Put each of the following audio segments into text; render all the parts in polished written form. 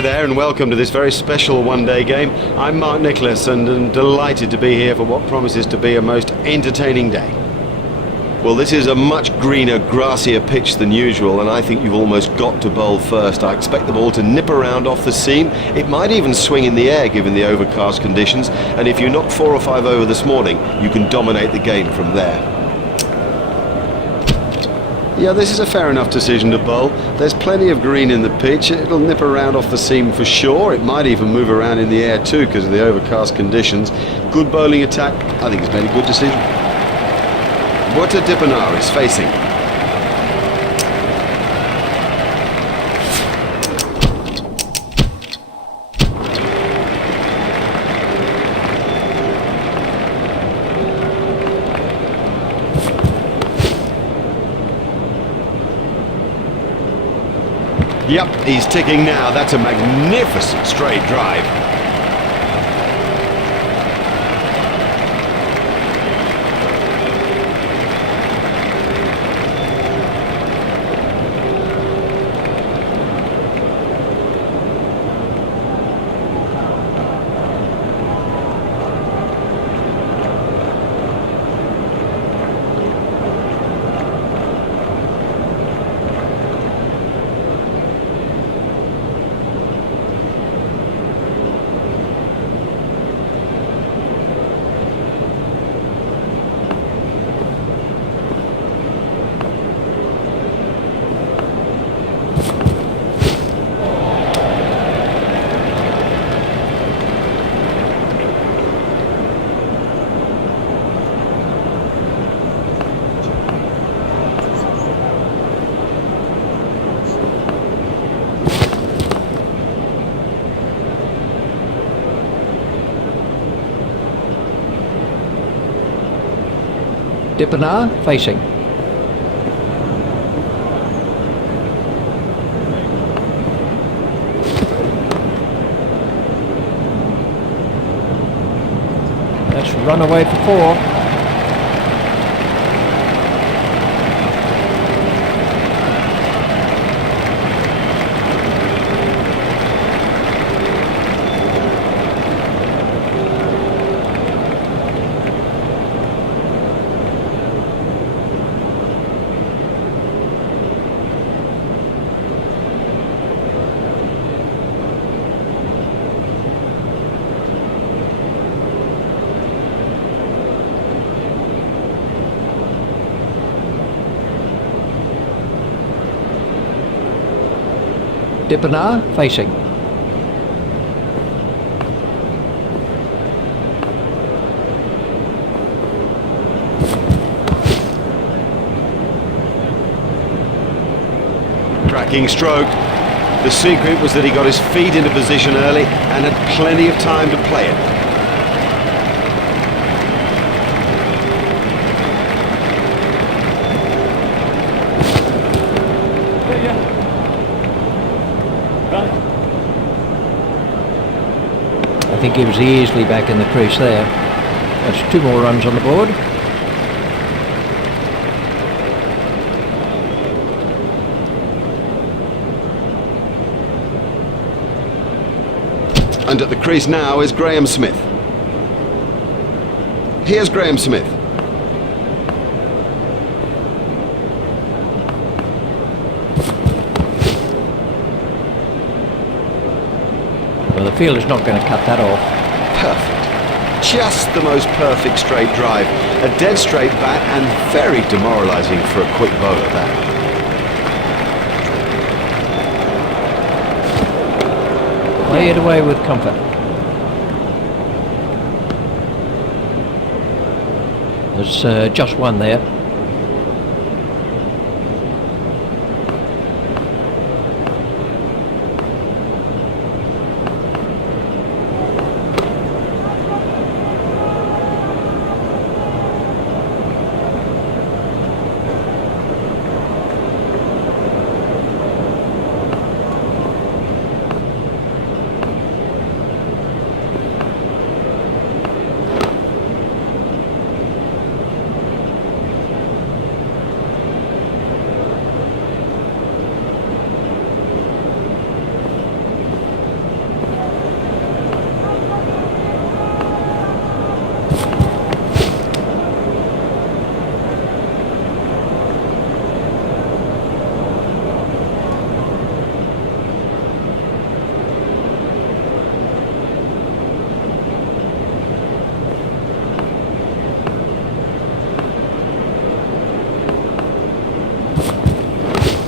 Hi there and welcome to this very special one-day game. I'm Mark Nicholas and I'm delighted to be here for what promises to be a most entertaining day. Well, this is a much greener, grassier pitch than usual, and I think you've almost got to bowl first. I expect the ball to nip around off the seam. It might even swing in the air given the overcast conditions, and if you knock 4 or 5 over this morning, you can dominate the game from there. Yeah, this is a fair enough decision to bowl. There's plenty of green in the pitch. It'll nip around off the seam for sure. It might even move around in the air too because of the overcast conditions. Good bowling attack. I think he's made a good decision. What a Dippenar is facing. Yep, he's ticking now. That's a magnificent straight drive. Dippenar facing. Let's run away for 4. Dippenar facing. Cracking stroke. The secret was that he got his feet into position early and had plenty of time to play it. I think he was easily back in the crease there. That's 2 more runs on the board. And at the crease now is Graham Smith. Here's Graham Smith. Well, the fielder's not going to cut that off. Perfect. Just the most perfect straight drive. A dead straight bat and very demoralising for a quick bowler that. Play it away with comfort. There's just one there.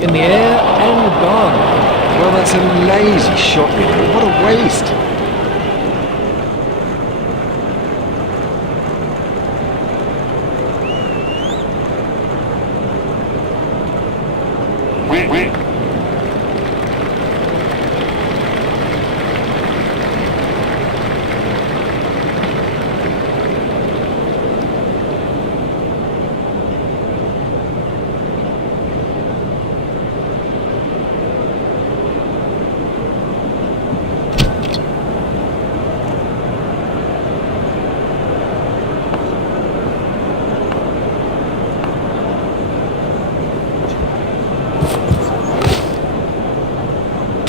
In the air and gone. Well, that's a lazy shot, really. What a waste.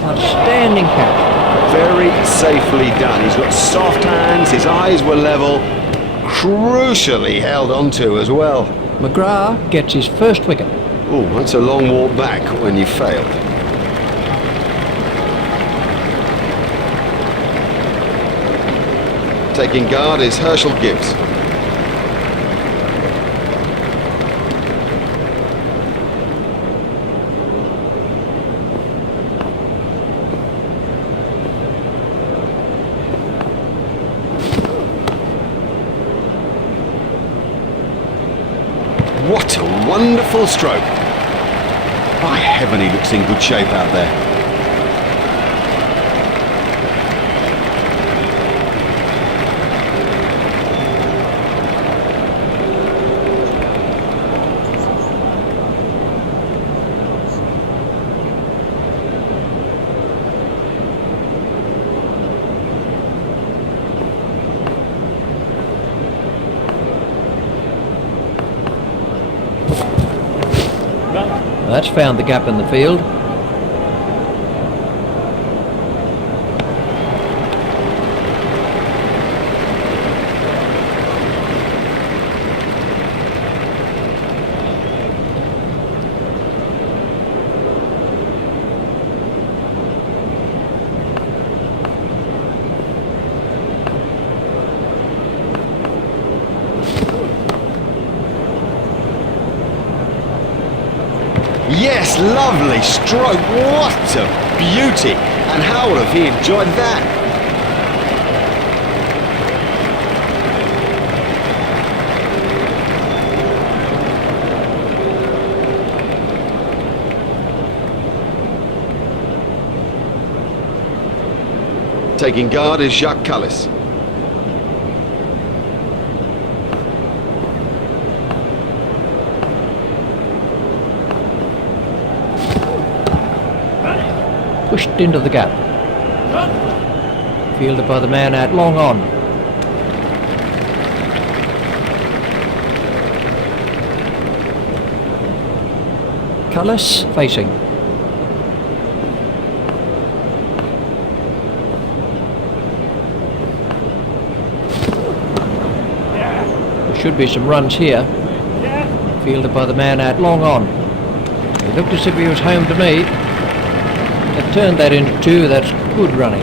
Outstanding catch. Very safely done. He's got soft hands, his eyes were level, crucially held onto as well. McGrath gets his first wicket. Oh, that's a long walk back when you failed. Taking guard is Herschel Gibbs. What a wonderful stroke. By heaven, he looks in good shape out there. That's found the gap in the field. Yes, lovely stroke. What a beauty. And how would have he enjoyed that? Taking guard is Jacques Cullis. Pushed into the gap. Fielded by the man out long on. Cullis facing. There should be some runs here. Fielded by the man out long on. He looked as if he was home to me. They've turned that into two. That's good running.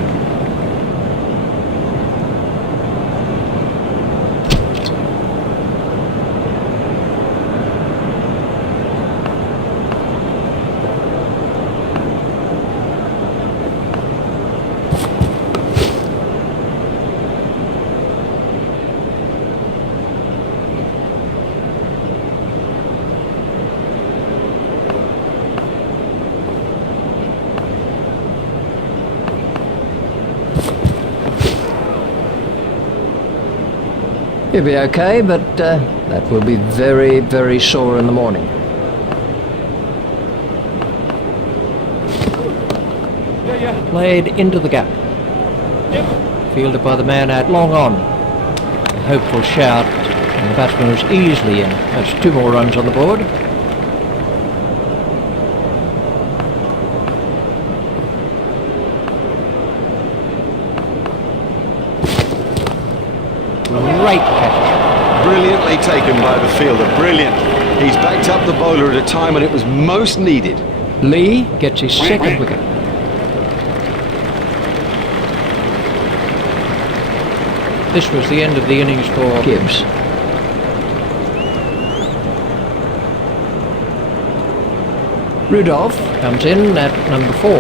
He'll be okay, but that will be very, very sore in the morning. Played into the gap. Fielded by the man out long on. A hopeful shout, and the batsman was easily in. That's two more runs on the board. Great catch. Brilliantly taken by the fielder, brilliant. He's backed up the bowler at a time when it was most needed. Lee gets his second wicket. This was the end of the innings for Gibbs. Rudolph comes in at number 4.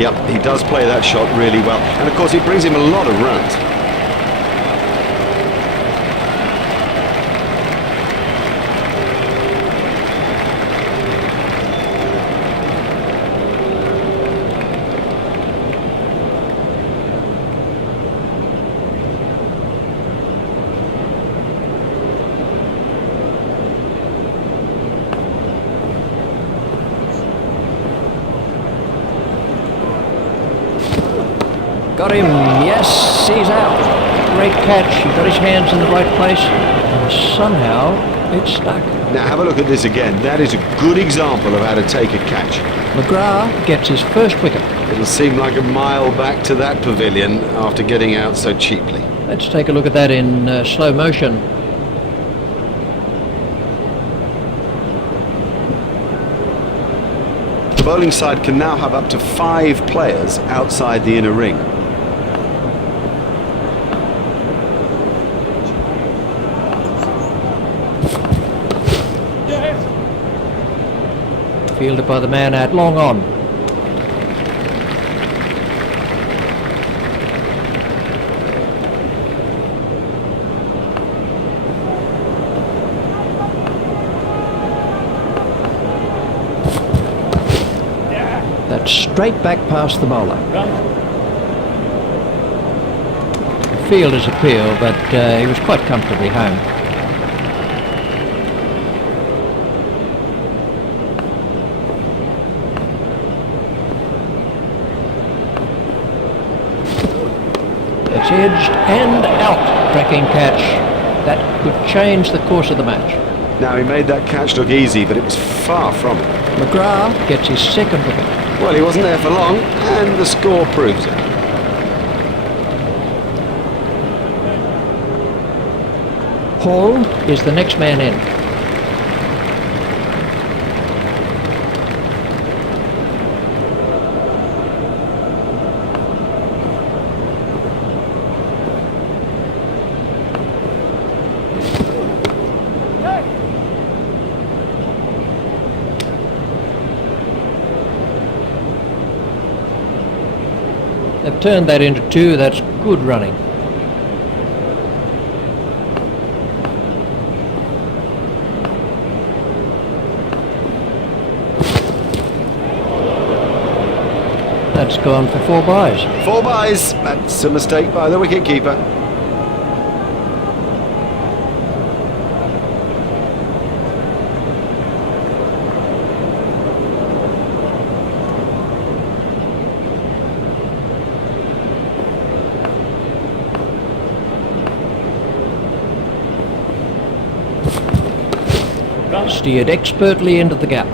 Yep, he does play that shot really well, and of course it brings him a lot of runs. Got him, yes, he's out. Great catch, he got his hands in the right place, and somehow it stuck. Now have a look at this again. That is a good example of how to take a catch. McGrath gets his first wicket. It'll seem like a mile back to that pavilion after getting out so cheaply. Let's take a look at that in slow motion. The bowling side can now have up to 5 players outside the inner ring. Fielded by the man out long on. That's straight back past the bowler. The fielder's appeal, but he was quite comfortably home. It's edged and out. Cracking catch. That could change the course of the match. Now he made that catch look easy, but it was far from it. McGrath gets his second wicket. Well, he wasn't there for long, and the score proves it. Hall is the next man in. They've turned that into 2. That's good running. That's gone for 4 byes. 4 byes. That's a mistake by the wicket-keeper. Steered expertly into the gap.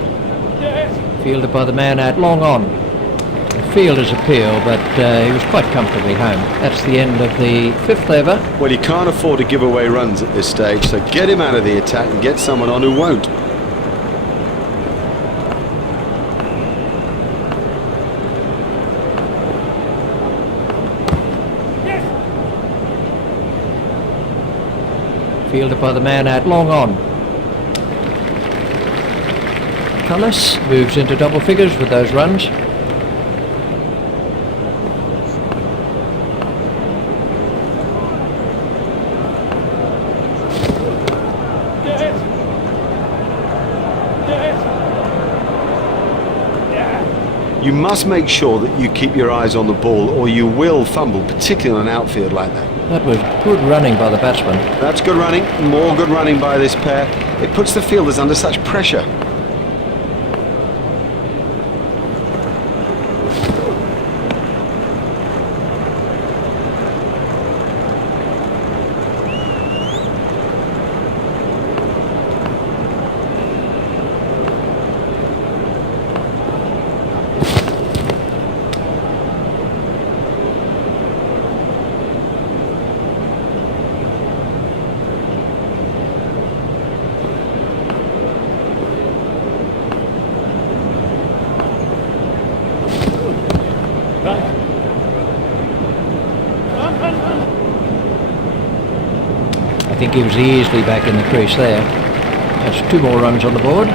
Fielded by the man out long on. The fielder's appeal, but he was quite comfortably home. That's the end of the 5th over. Well, you can't afford to give away runs at this stage, so get him out of the attack and get someone on who won't. Fielded by the man out long on. Cullis moves into double figures with those runs. You must make sure that you keep your eyes on the ball or you will fumble, particularly on an outfield like that. That was good running by the batsman. That's good running, more good running by this pair. It puts the fielders under such pressure. I think he was easily back in the crease there. That's 2 more runs on the board.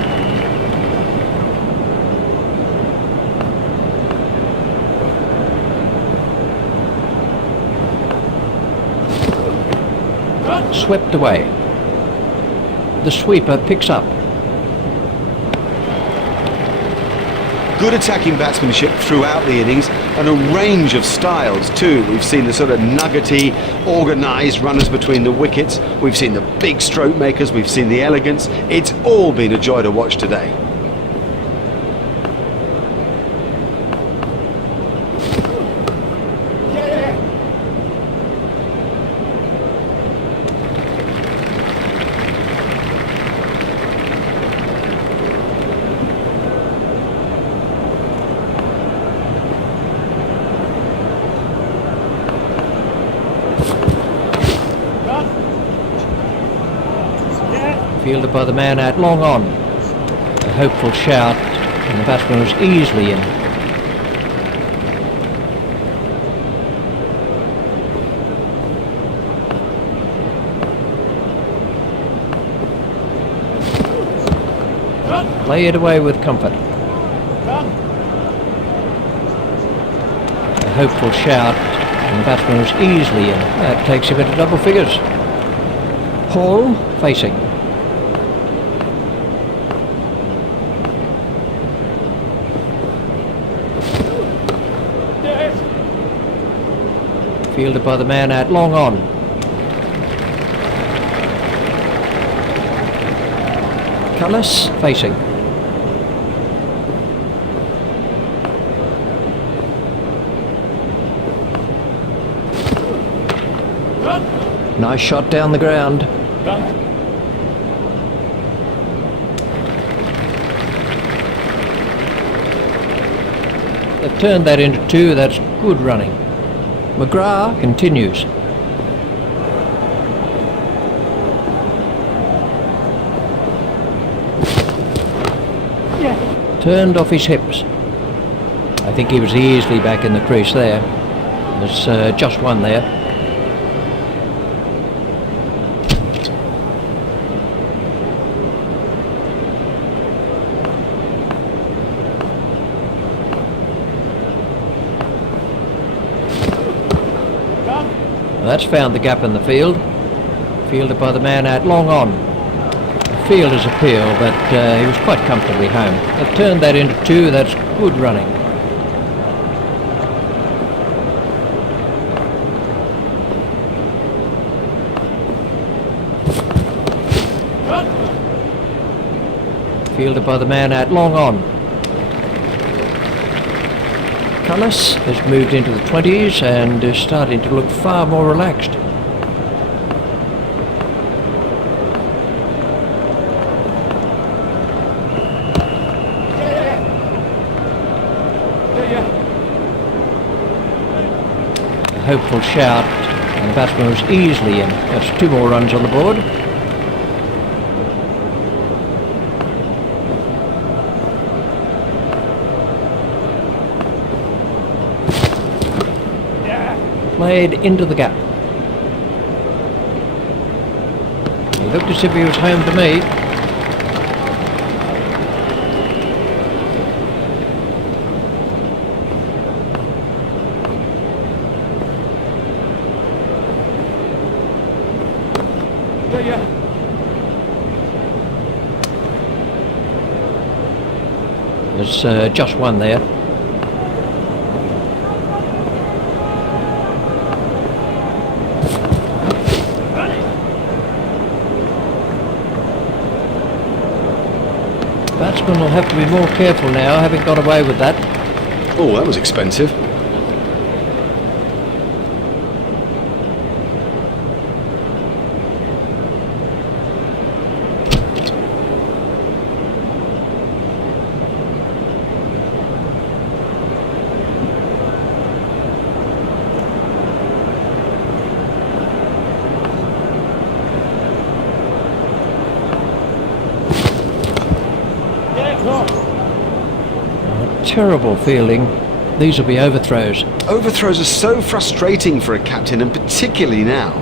Swept away. The sweeper picks up. Good attacking batsmanship throughout the innings, and a range of styles too. We've seen the sort of nuggety, organised runners between the wickets. We've seen the big stroke makers. We've seen the elegance. It's all been a joy to watch today. Fielded by the man out long on. A hopeful shout, and the batsman was easily in. Play it away with comfort. A hopeful shout, and the batsman was easily in. That takes him into double figures. Hall facing. Fielded by the man out long on. Cullis facing. Nice shot down the ground. They've turned that into 2. That's good running. McGrath continues. Turned off his hips. I think he was easily back in the crease there. There's just 1 there. That's found the gap in the field. Fielded by the man out long on. The fielder's appeal, but he was quite comfortably home. They've turned that into 2. That's good running. Fielded by the man out long on. Cullis has moved into the 20s and is starting to look far more relaxed. A hopeful shout, and the batsman was easily in. That's 2 more runs on the board. Played into the gap. He looked as if he was home to me. There's just 1 there. Batsman will have to be more careful now, having got away with that. Oh, that was expensive. Terrible fielding. These will be overthrows. Overthrows are so frustrating for a captain, and particularly now.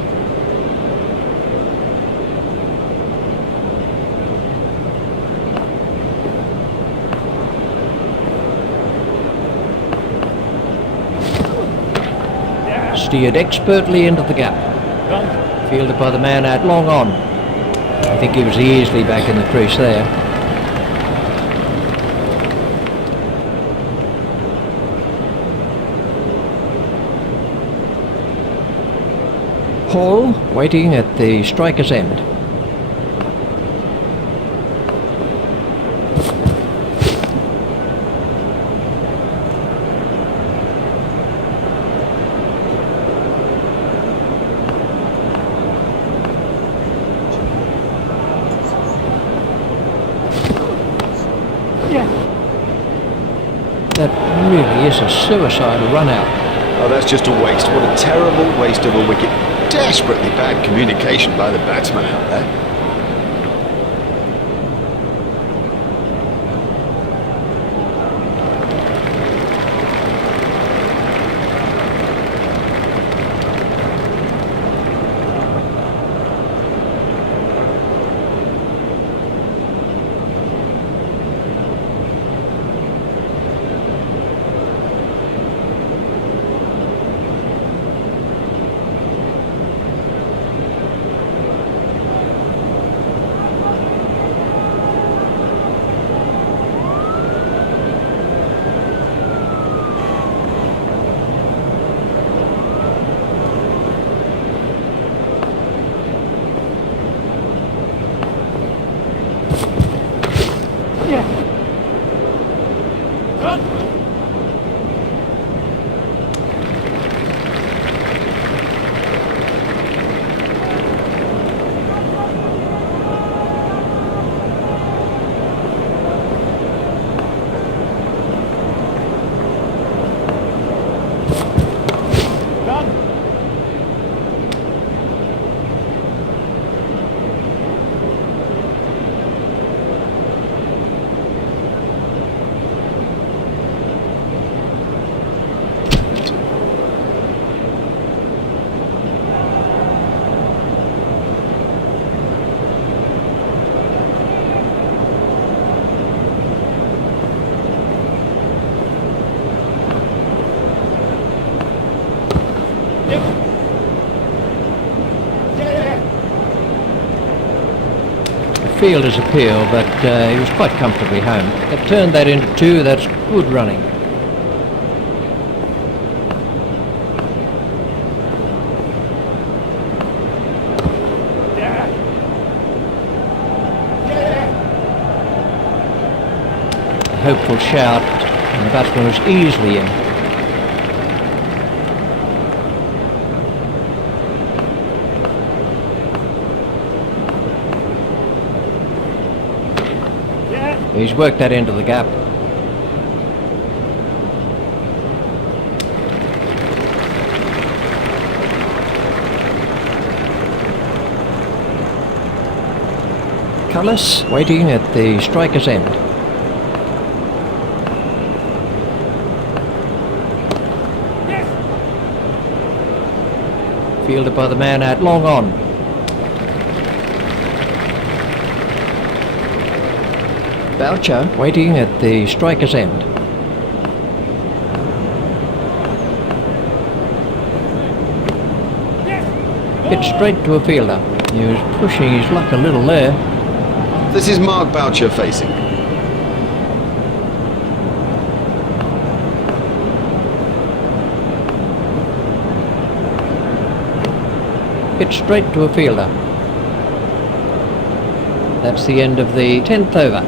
Steered expertly into the gap. Fielded by the man out long on. I think he was easily back in the crease there. Hall waiting at the striker's end. That really is a suicidal run out. Oh, that's just a waste. What a terrible waste of a wicket. Desperately bad communication by the batsman out there. Fielder's appeal, but he was quite comfortably home. They've turned that into 2. That's good running. A hopeful shout, and the batsman was easily in. He's worked that into the gap. Cullis waiting at the striker's end. Fielded by the man out long on. Boucher waiting at the striker's end. Hit straight to a fielder. He was pushing his luck a little there. This is Mark Boucher facing. Hit straight to a fielder. That's the end of the 10th over.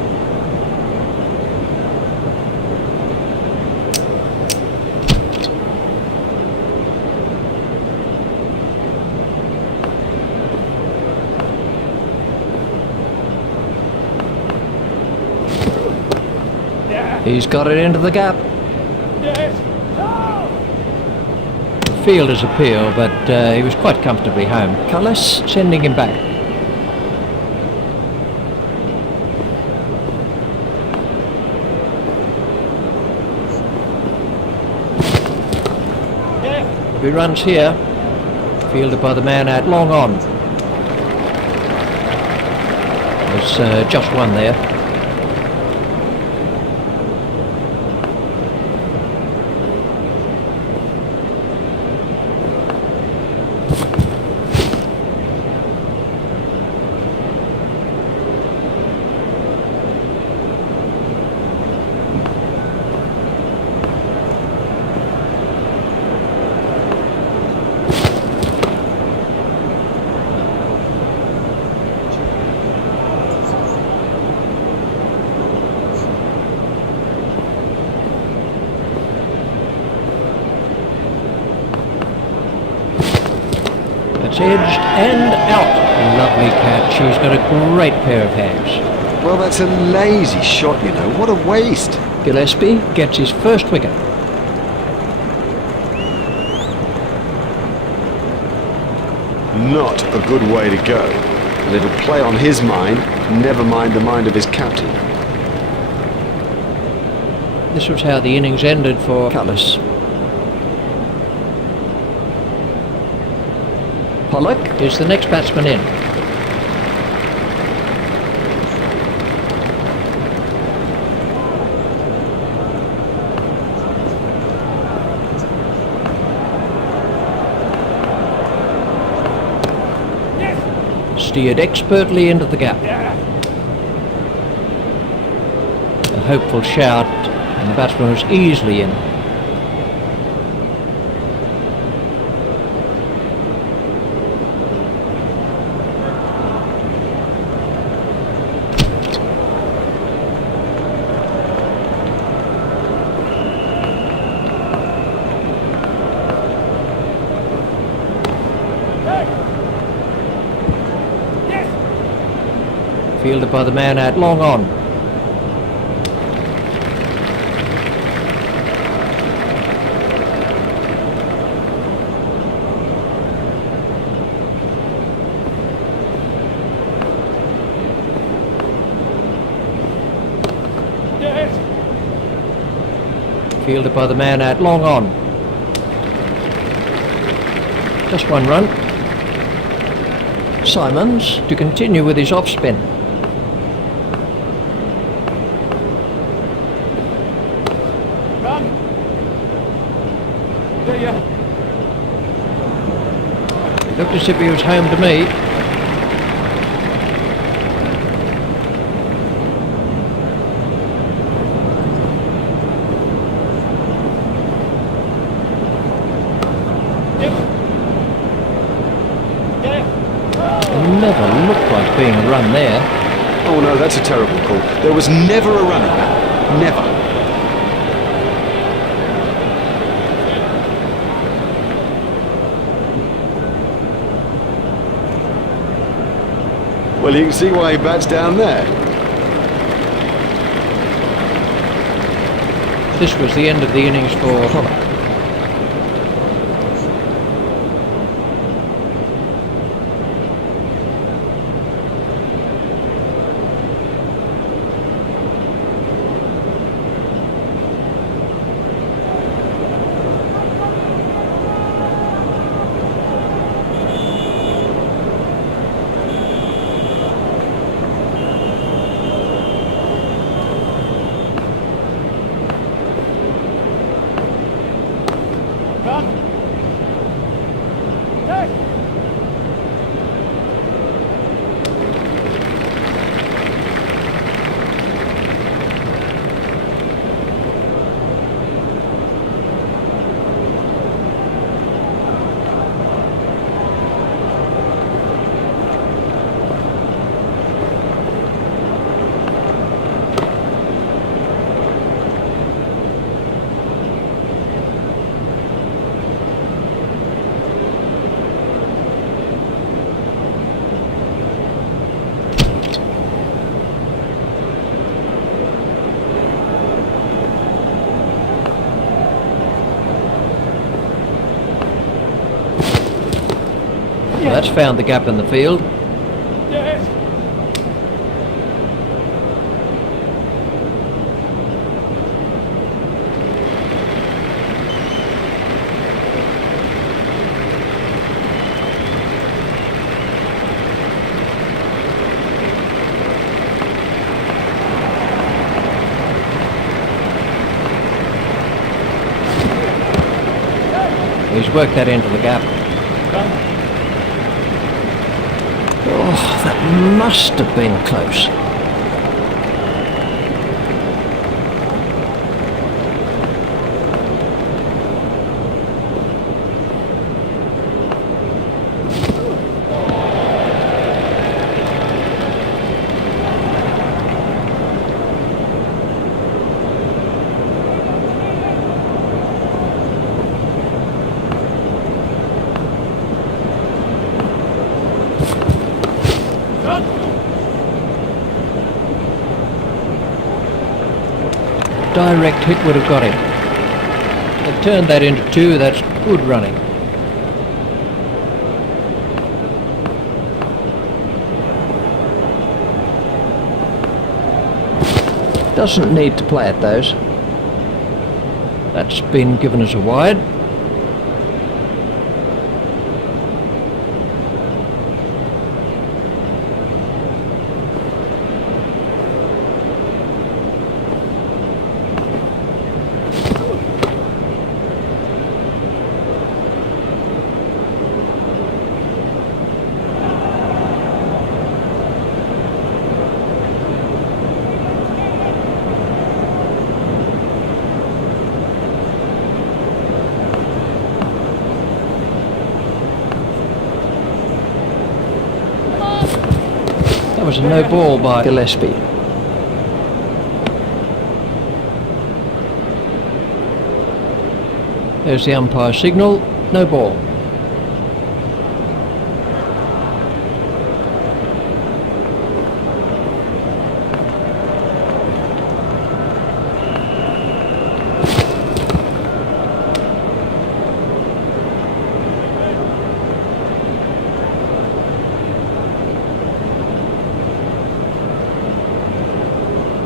He's got it into the gap. The fielder's appeal, but he was quite comfortably home. Cullis sending him back. be runs here. Fielded by the man out long on. There's just one there. It's edged and out. Lovely catch. She's got a great pair of hands. Well, that's a lazy shot, you know. What a waste. Gillespie gets his first wicket. Not a good way to go. A little play on his mind, never mind the mind of his captain. This was how the innings ended for Cullis. Pollock is the next batsman in. Steered expertly into the gap. A hopeful shout, and the batsman was easily in. Fielded by the man out long on. Fielded by the man out long on. Just one run. Simons to continue with his off spin. It looked as if he was home to me. It never looked like being a run there. Oh no, that's a terrible call. There was never a run in that. Never. Well, you can see why he bats down there. This was the end of the innings for Pollock. That's found the gap in the field. He's worked that into the gap. Oh, that must have been close. Direct hit would have got him. They've turned that into 2, that's good running. Doesn't need to play it, those. That's been given as a wide. That was a no ball by Gillespie. There's the umpire signal, no ball.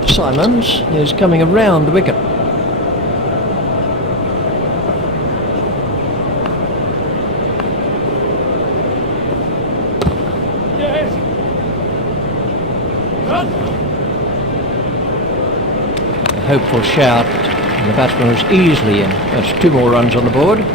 Simons is coming around the wicket. A hopeful shout, and the batsman was easily in. That's 2 more runs on the board.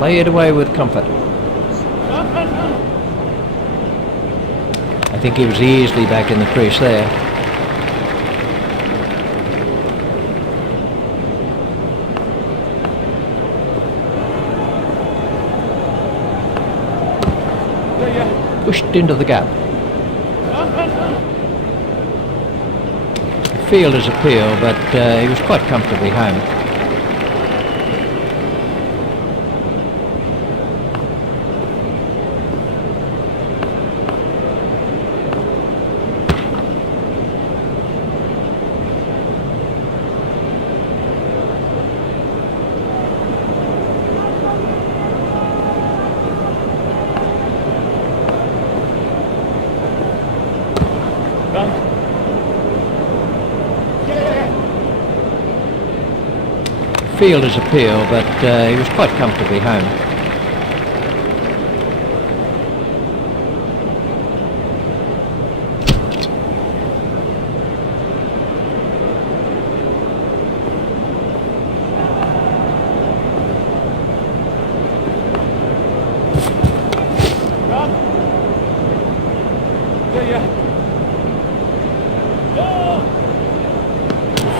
Lay it away with comfort. I think he was easily back in the crease there. Pushed into the gap. The fielder's appeal, but he was quite comfortably home. Fielder's appeal, but he was quite comfortably home.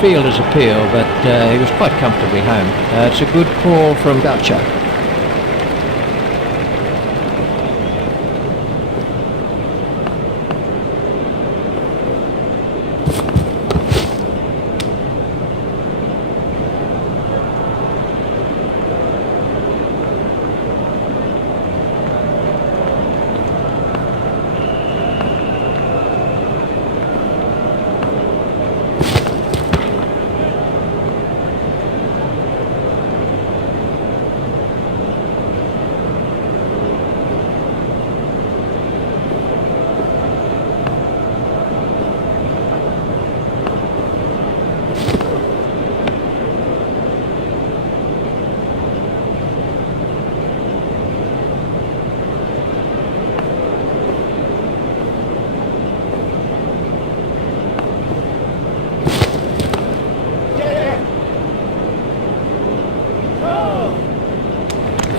Fielder's appeal, but he was quite comfortably home. It's a good call from Boucher.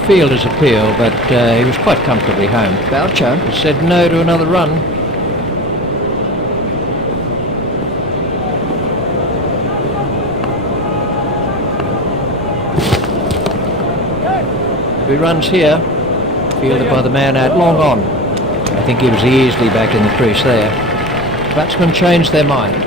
fielder's appeal, but he was quite comfortably home. Boucher has said no to another run. He runs here, fielded by the man out long on. I think he was easily back in the crease there. Batsmen changed their mind.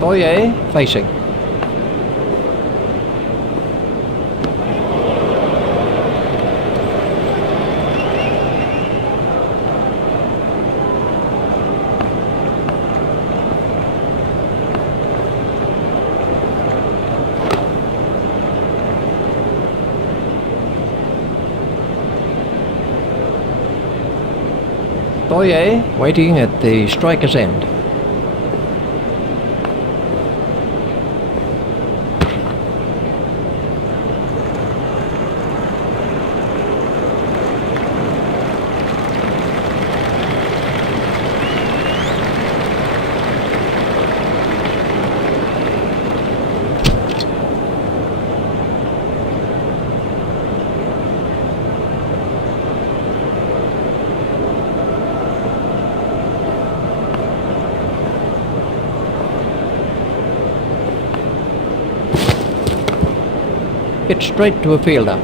Boyer facing. Boyer waiting at the striker's end. Hit straight to a fielder.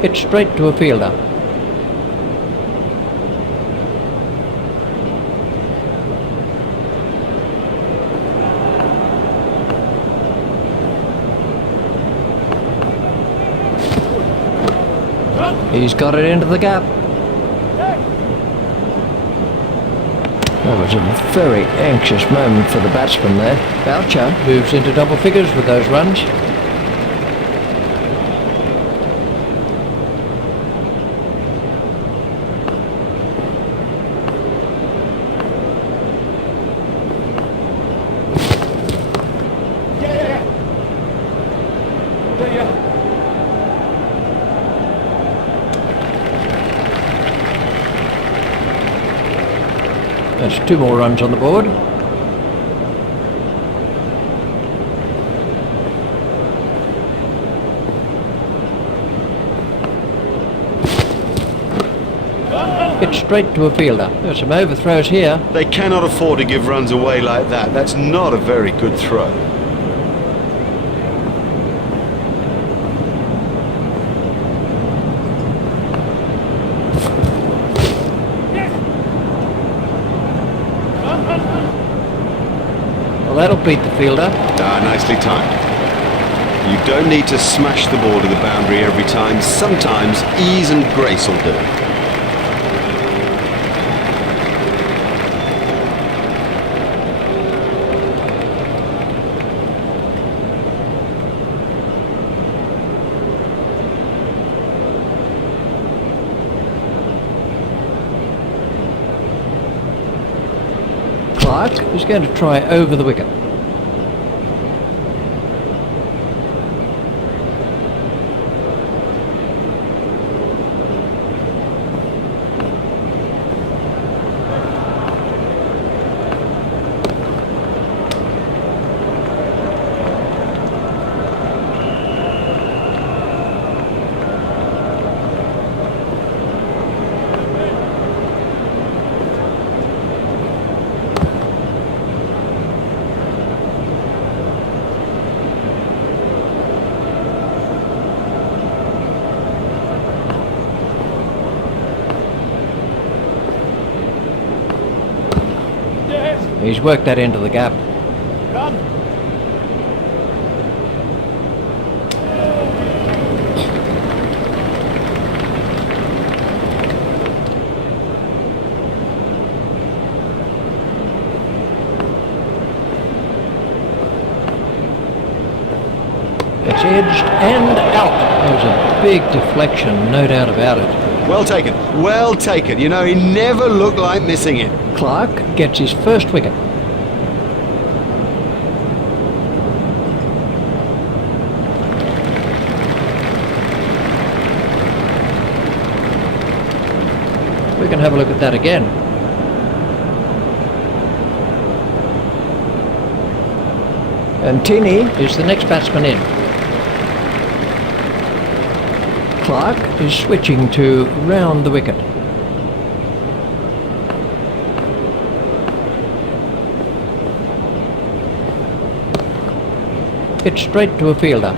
Hit straight to a fielder. He's got it into the gap. That was a very anxious moment for the batsman there. Boucher moves into double figures with those runs. That's 2 more runs on the board. Hit straight to a fielder. There's some overthrows here. They cannot afford to give runs away like that. That's not a very good throw. Well, that'll beat the fielder. Nicely timed. You don't need to smash the ball to the boundary every time. Sometimes ease and grace will do. Clark is going to try over the wicket. He's worked that into the gap. It's edged and out. That was a big deflection, no doubt about it. Well taken, well taken. You know, he never looked like missing it. Clark gets his first wicket. We can have a look at that again. And Tini is the next batsman in. Clark is switching to round the wicket. It's straight to a fielder.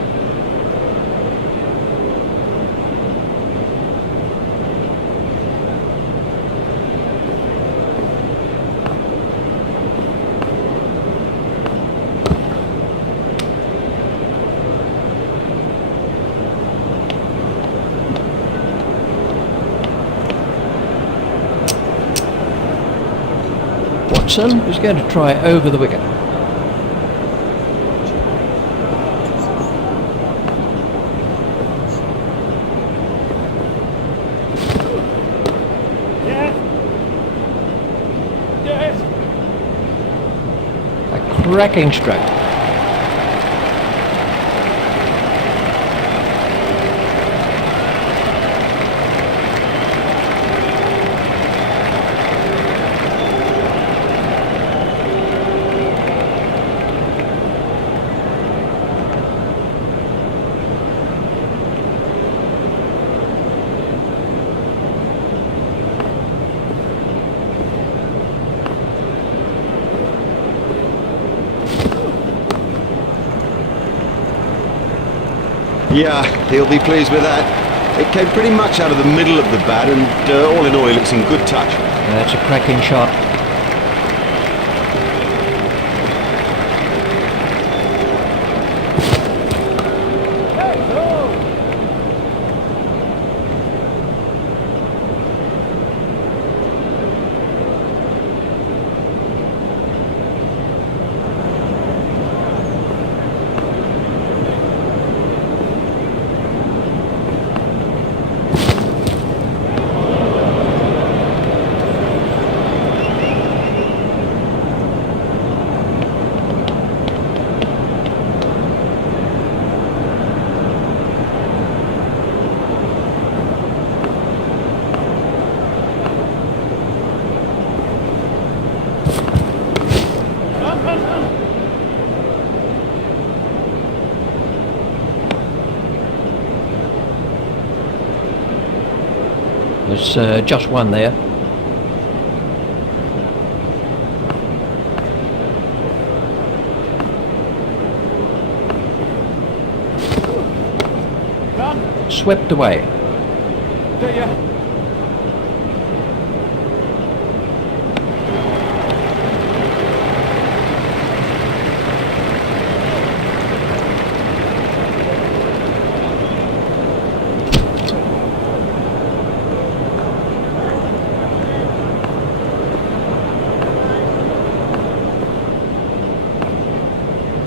Watson is going to try over the wicket. A cracking stroke. Yeah, he'll be pleased with that. It came pretty much out of the middle of the bat, and all in all, he looks in good touch. That's a cracking shot. There's just one there. Swept away.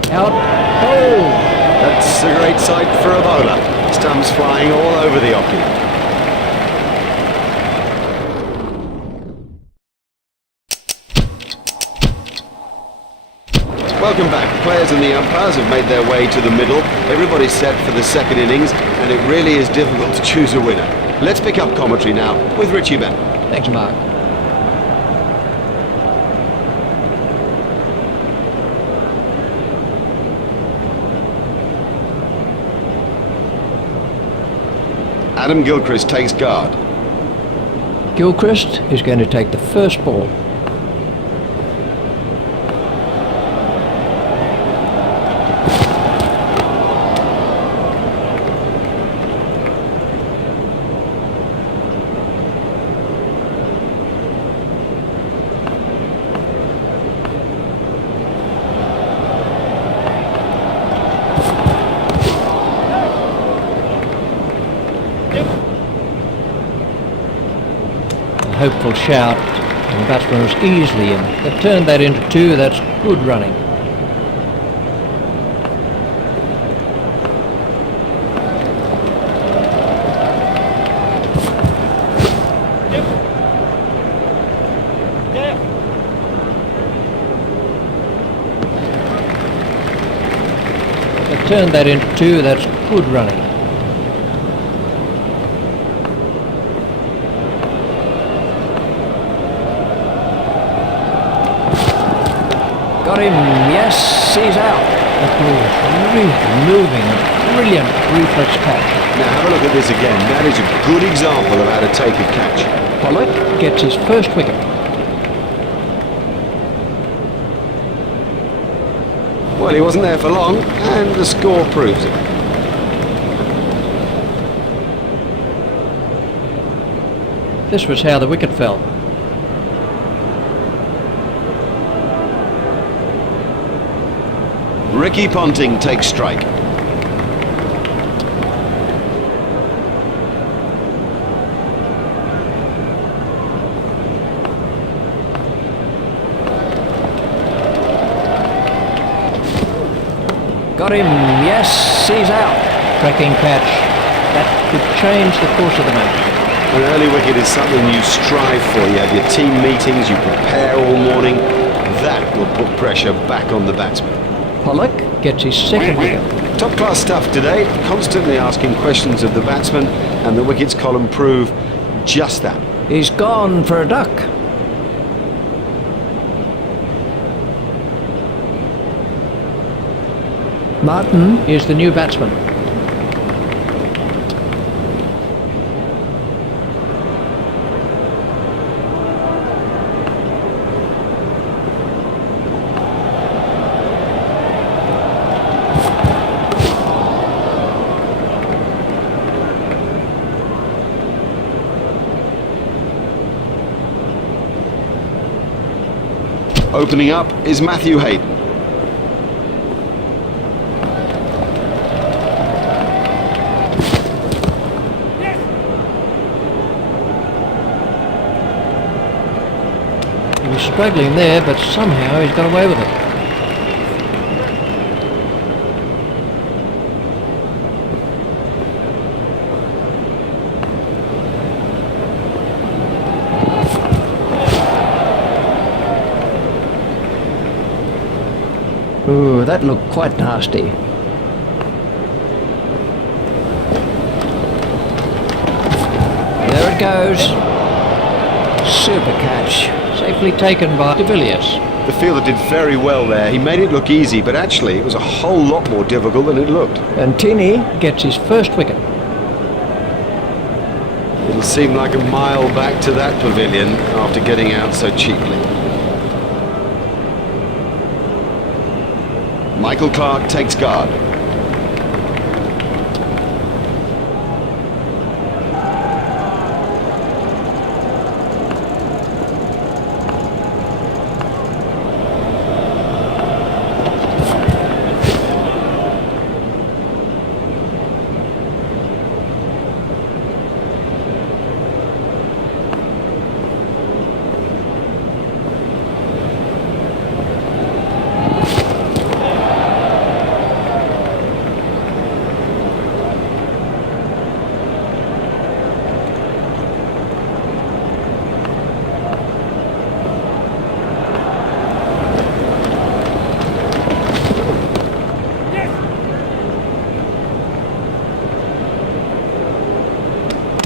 Out. Oh! That's a great sight for a bowler. Stumps flying all over the off. Welcome back. Players and the umpires have made their way to the middle. Everybody's set for the second innings, and it really is difficult to choose a winner. Let's pick up commentary now with Richie Ben. Thanks, Mark. Adam Gilchrist takes guard. Gilchrist is going to take the first ball. A hopeful shout, and the batsman was easily in. They've turned that into 2, that's good running. They've turned that into 2, that's good running. Got him, yes, he's out. That ball was really moving, brilliant reflex catch. Now have a look at this again. That is a good example of how to take a catch. Pollock gets his first wicket. Well, he wasn't there for long, and the score proves it. This was how the wicket fell. Ricky Ponting takes strike. Got him, yes, he's out. Cracking catch. That could change the course of the match. An early wicket is something you strive for. You have your team meetings, you prepare all morning. That will put pressure back on the batsman. Pollock gets his second wicket. Top class stuff today, constantly asking questions of the batsman, and the wickets column prove just that. He's gone for a duck. Martin is the new batsman. Opening up is Matthew Hayden. He was struggling there, but somehow he's got away with it. Ooh, that looked quite nasty. There it goes. Super catch. Safely taken by de Villiers. The fielder did very well there. He made it look easy, but actually it was a whole lot more difficult than it looked. And Tini gets his first wicket. It'll seem like a mile back to that pavilion after getting out so cheaply. Michael Clarke takes guard.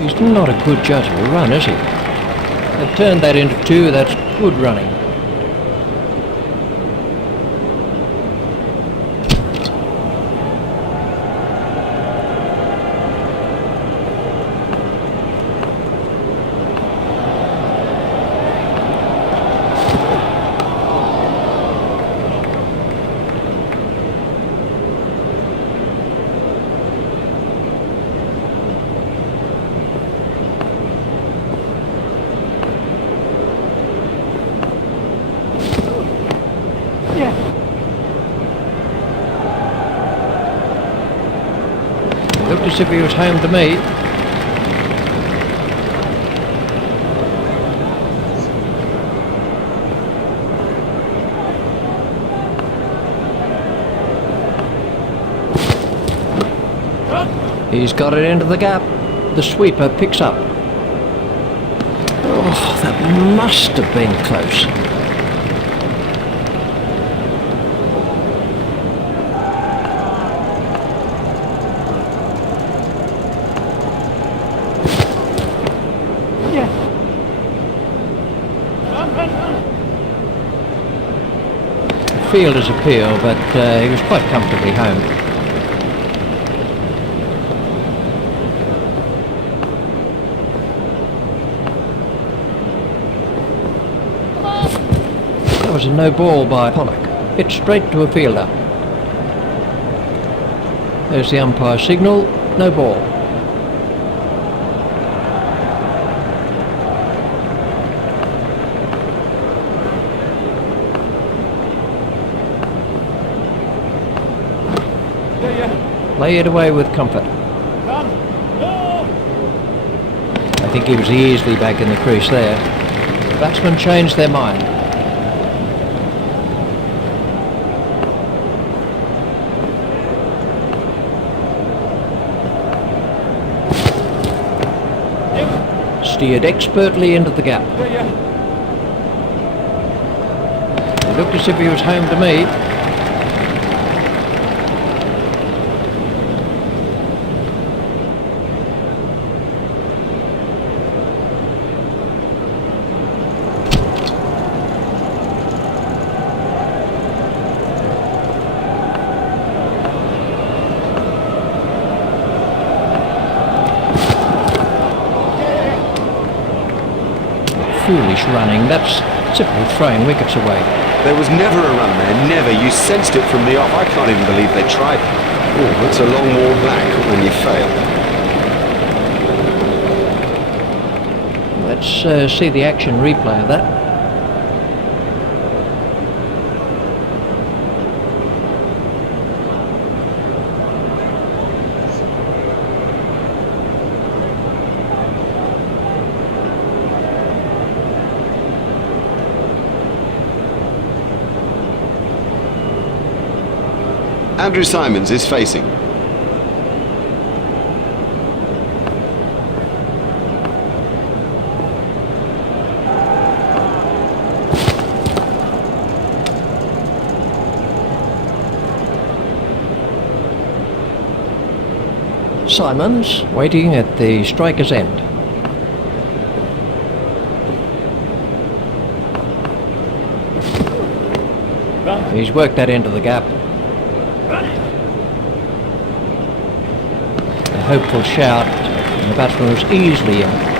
He's not a good judge of a run, is he? They've turned that into 2, that's good running. Looked as if he was home to me. He's got it into the gap. The sweeper picks up. Oh, that must have been close. Fielder's appeal, but he was quite comfortably home. That was a no ball by Pollock. Hit straight to a fielder. There's the umpire signal, no ball. Play it away with comfort. I think he was easily back in the crease there. The batsmen changed their mind. Steered expertly into the gap. It looked as if he was home to me. Foolish running, that's simply throwing wickets away. There was never a run there, never. You sensed it from the off. I can't even believe they tried. Oh, it's a long walk back when you fail. Let's see the action replay of that. Andrew Simons is facing. Simons waiting at the striker's end. He's worked that into the gap. A hopeful shout, and the batsman was easily in.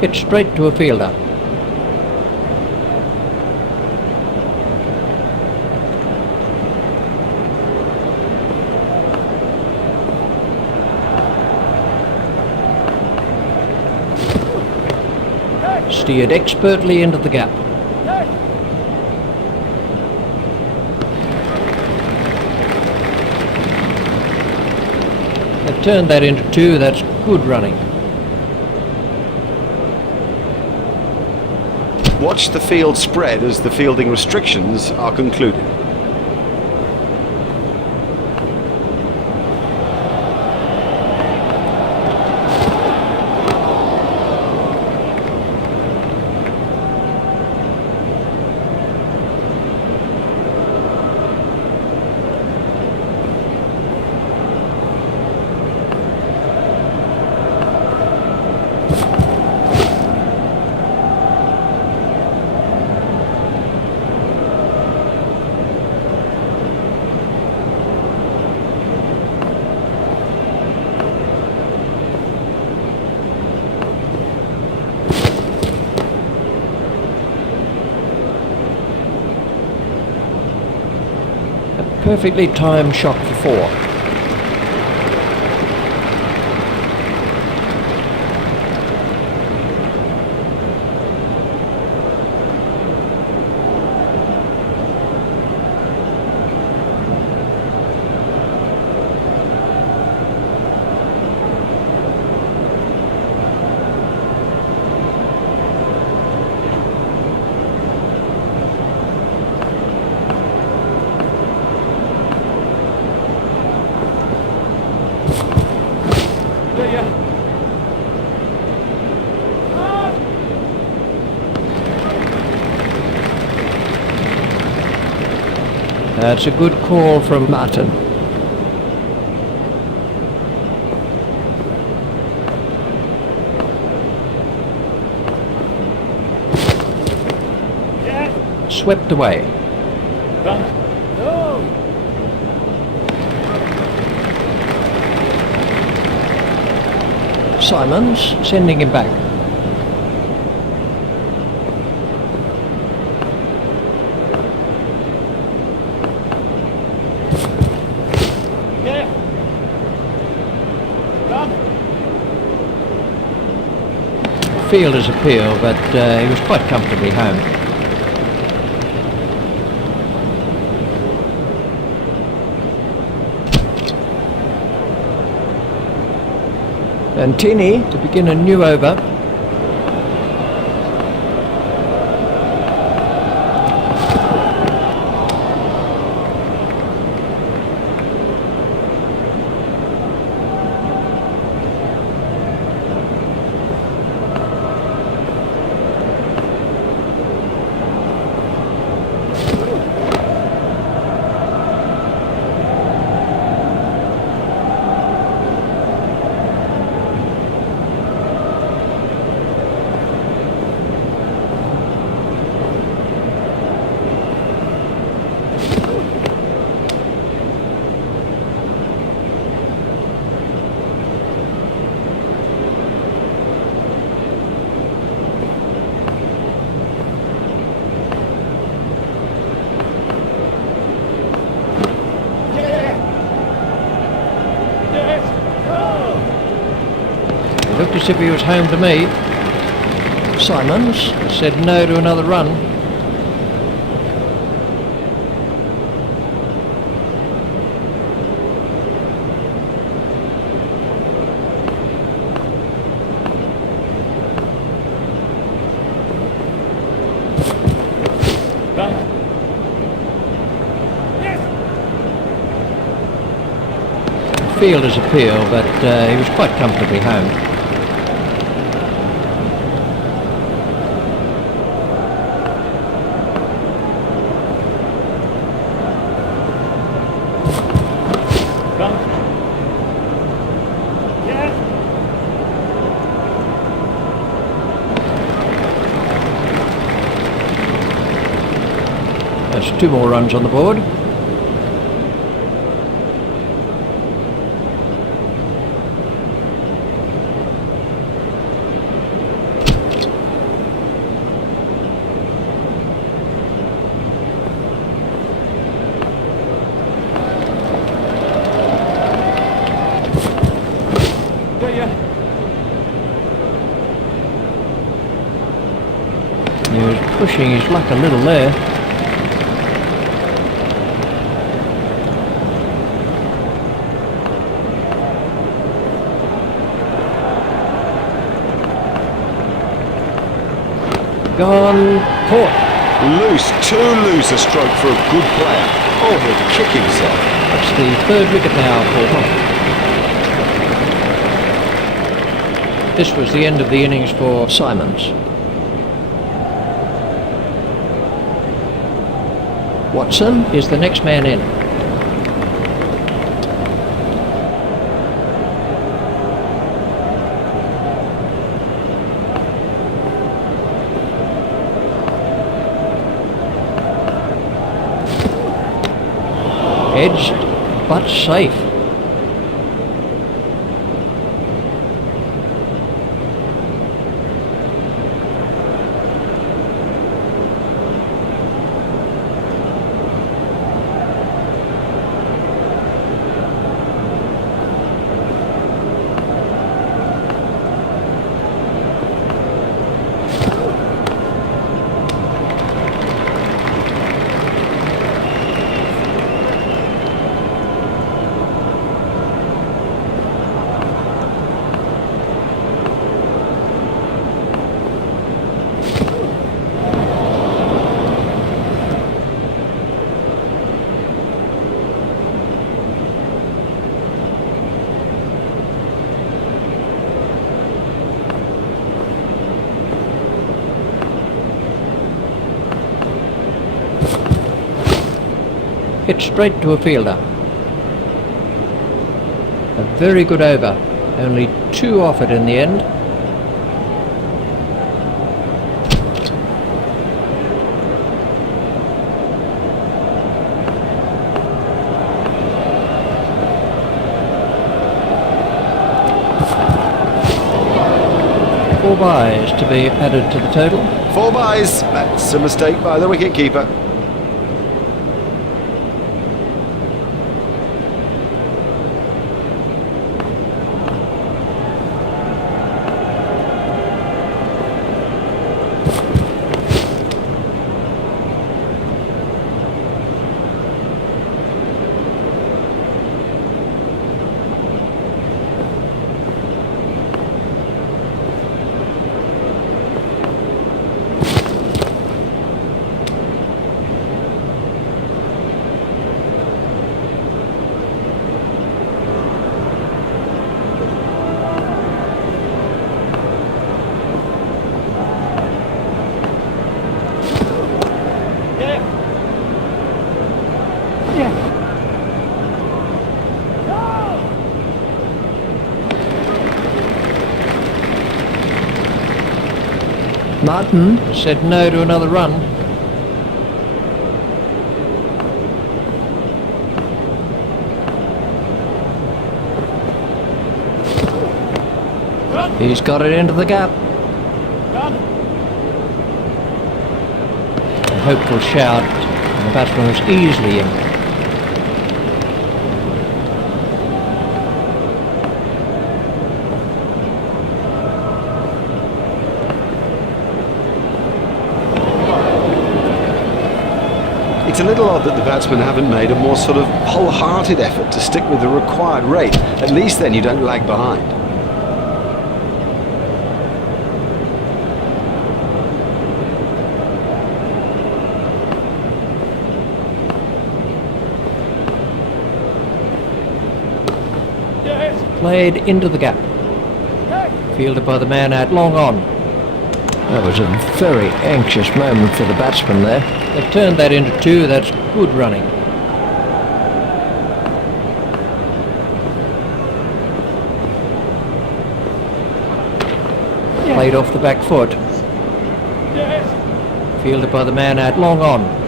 Hit straight to a fielder. Steered expertly into the gap. They've turned that into two, that's good running. Watch the field spread as the fielding restrictions are concluded. perfectly timed shot for 4. That's a good call from Martin. Swept away. Simons sending him back. Fielder's appeal, but he was quite comfortably home. And Tini to begin a new over. Looked as if he was home to me. Simons said no to another run. Fielder's appeal, but he was quite comfortably home. That's 2 more runs on the board. He was pushing his luck a little there. Gone, caught. Loose, too loose a stroke for a good player. Oh, he'll kick himself. That's the 3rd wicket now for him. This was the end of the innings for Simons. Watson is the next man in. Edged, but safe. hit straight to a fielder. A very good over. Only 2 off it in the end. Four byes to be added to the total. 4 byes. That's a mistake by the wicket-keeper. Martin said no to another run. He's got it into the gap. A hopeful shout, and the batsman was easily in. It's a little odd that the batsmen haven't made a more sort of wholehearted effort to stick with the required rate. At least then you don't lag behind. Played into the gap. Fielded by the man out long on. That was a very anxious moment for the batsman there. They've turned that into 2, that's good running. Played off the back foot. Fielded by the man out long on.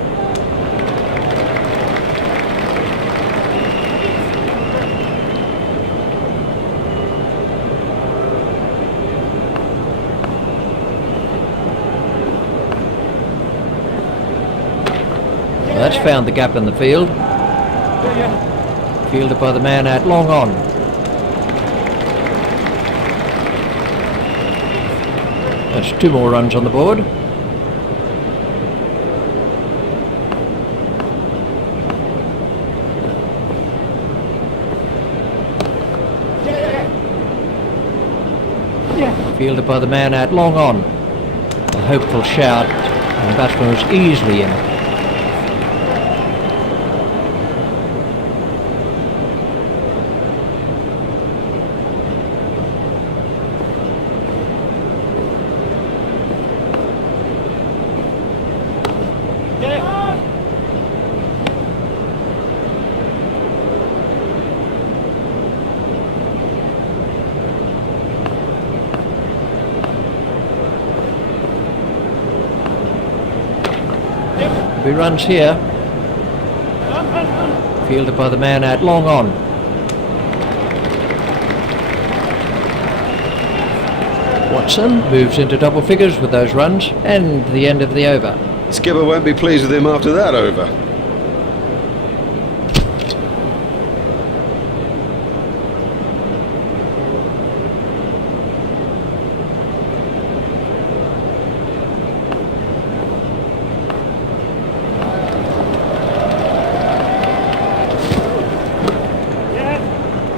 That's found the gap in the field. Fielded by the man out long on. That's 2 more runs on the board. Fielded by the man out long on. A hopeful shout, and the batsman was easily in. He runs here. Fielded by the man out long on. Watson moves into double figures with those runs, and the end of the over. Skipper won't be pleased with him after that over.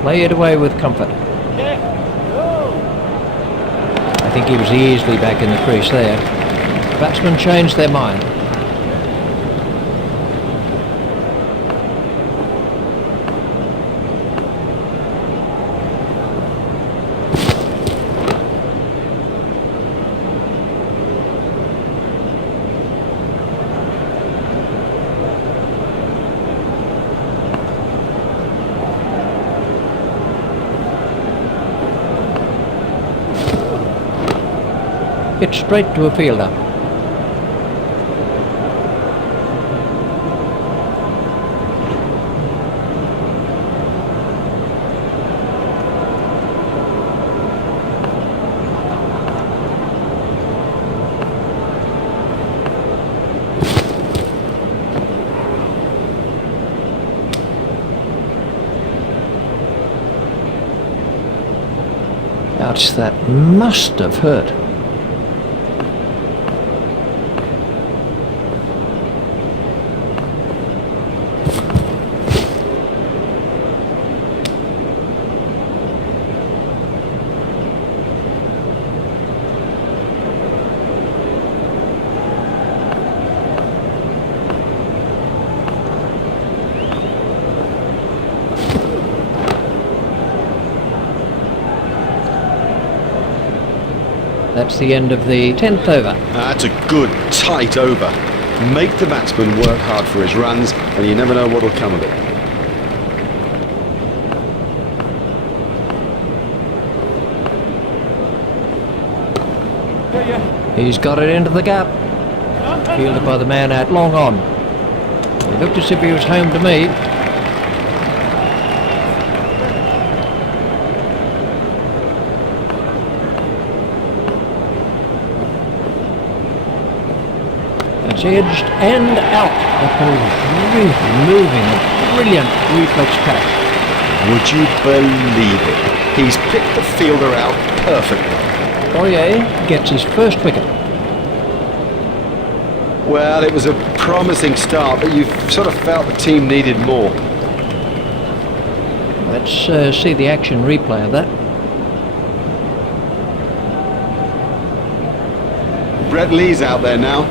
Play it away with comfort. I think he was easily back in the crease there. Batsmen changed their mind. It's straight to a fielder. Ouch, that must have hurt. That's the end of the 10th over. That's a good, tight over. Make the batsman work hard for his runs, and you never know what will come of it. He's got it into the gap. Fielded by the man out long on. He looked as if he was home to me. It's edged and out. That ball was really moving. A brilliant reflex catch. Would you believe it? He's picked the fielder out perfectly. Oye gets his first wicket. Well, it was a promising start, but you sort of felt the team needed more. Let's see the action replay of that. Brett Lee's out there now.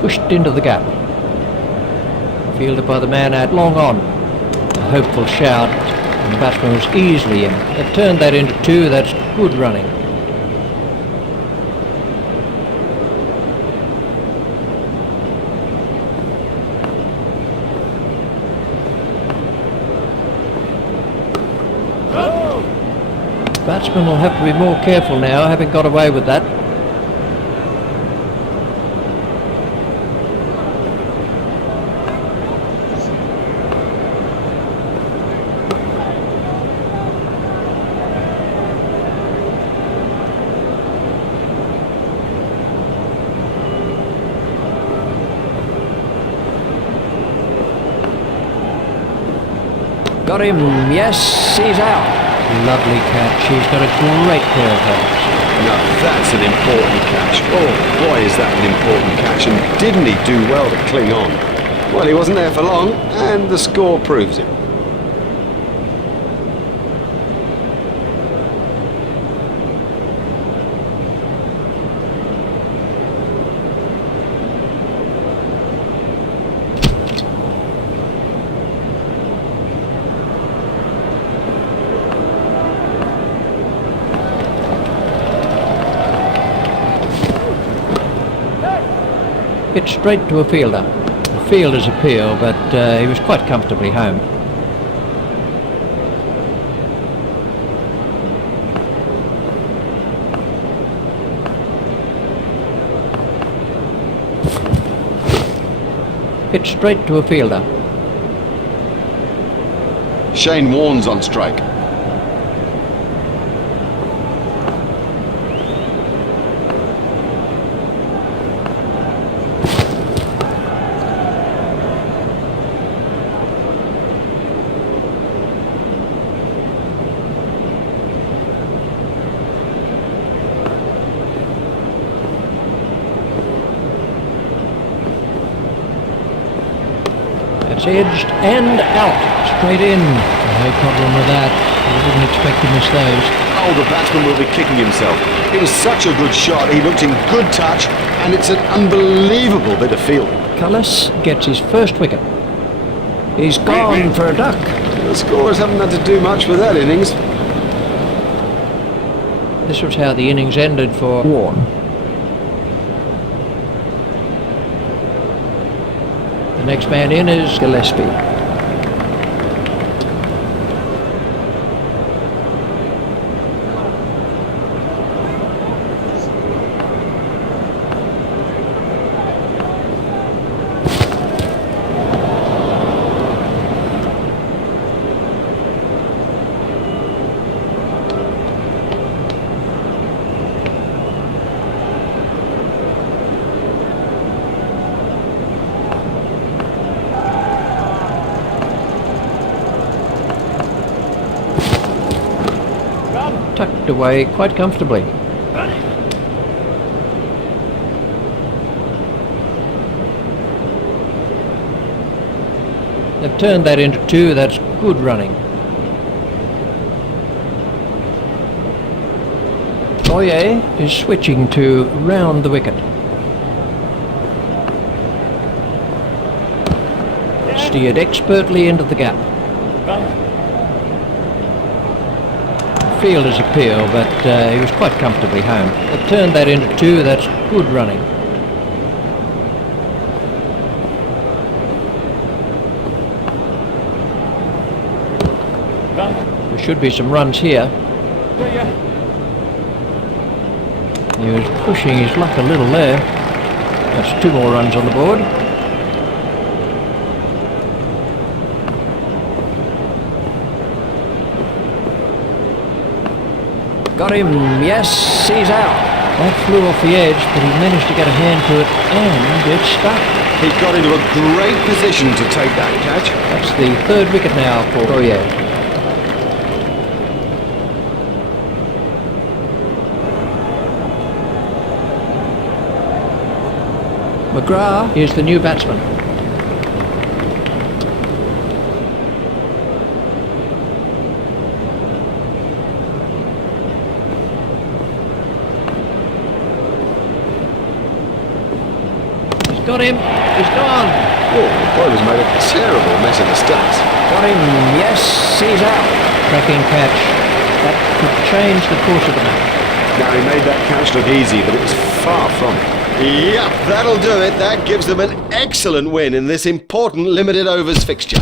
Pushed into the gap. Fielded by the man out long on. A hopeful shout, and the batsman was easily in. They've turned that into two. That's good running. Batsman will have to be more careful now, having got away with that. Got him, yes, he's out. Lovely catch, he's got a great pair of hands. Now that's an important catch. Oh boy, is that an important catch, and didn't he do well to cling on? Well, he wasn't there for long, and the score proves it. It's straight to a fielder. The fielder's appeal, but he was quite comfortably home. It's straight to a fielder. Shane Warne's on strike. It's edged and out. Straight in. No problem with that. You wouldn't expect to miss those. Oh, the batsman will be kicking himself. It was such a good shot. He looked in good touch, and it's an unbelievable bit of fielding. Cullis gets his first wicket. He's gone for a duck. The scorers haven't had to do much with that innings. This was how the innings ended for Warne. The next man in is Gillespie. Tucked away quite comfortably. They've turned that into two. That's good running. Oye is switching to round the wicket. Steered expertly into the gap. Fielder's appeal, but he was quite comfortably home. They've turned that into two. That's good running. There should be some runs here. He was pushing his luck a little there. That's two more runs on the board. Got him, yes, he's out. That flew off the edge, but he managed to get a hand to it, and it stuck. He got into a great position to take that catch. That's the third wicket now for Oye. McGrath is the new batsman. Got him, he's gone. Oh, the bowler's made a terrible mess of the stumps. Got him, yes, he's out. Cracking catch. That could change the course of the match. Now, he made that catch look easy, but it was far from it. Yep, that'll do it. That gives them an excellent win in this important limited overs fixture.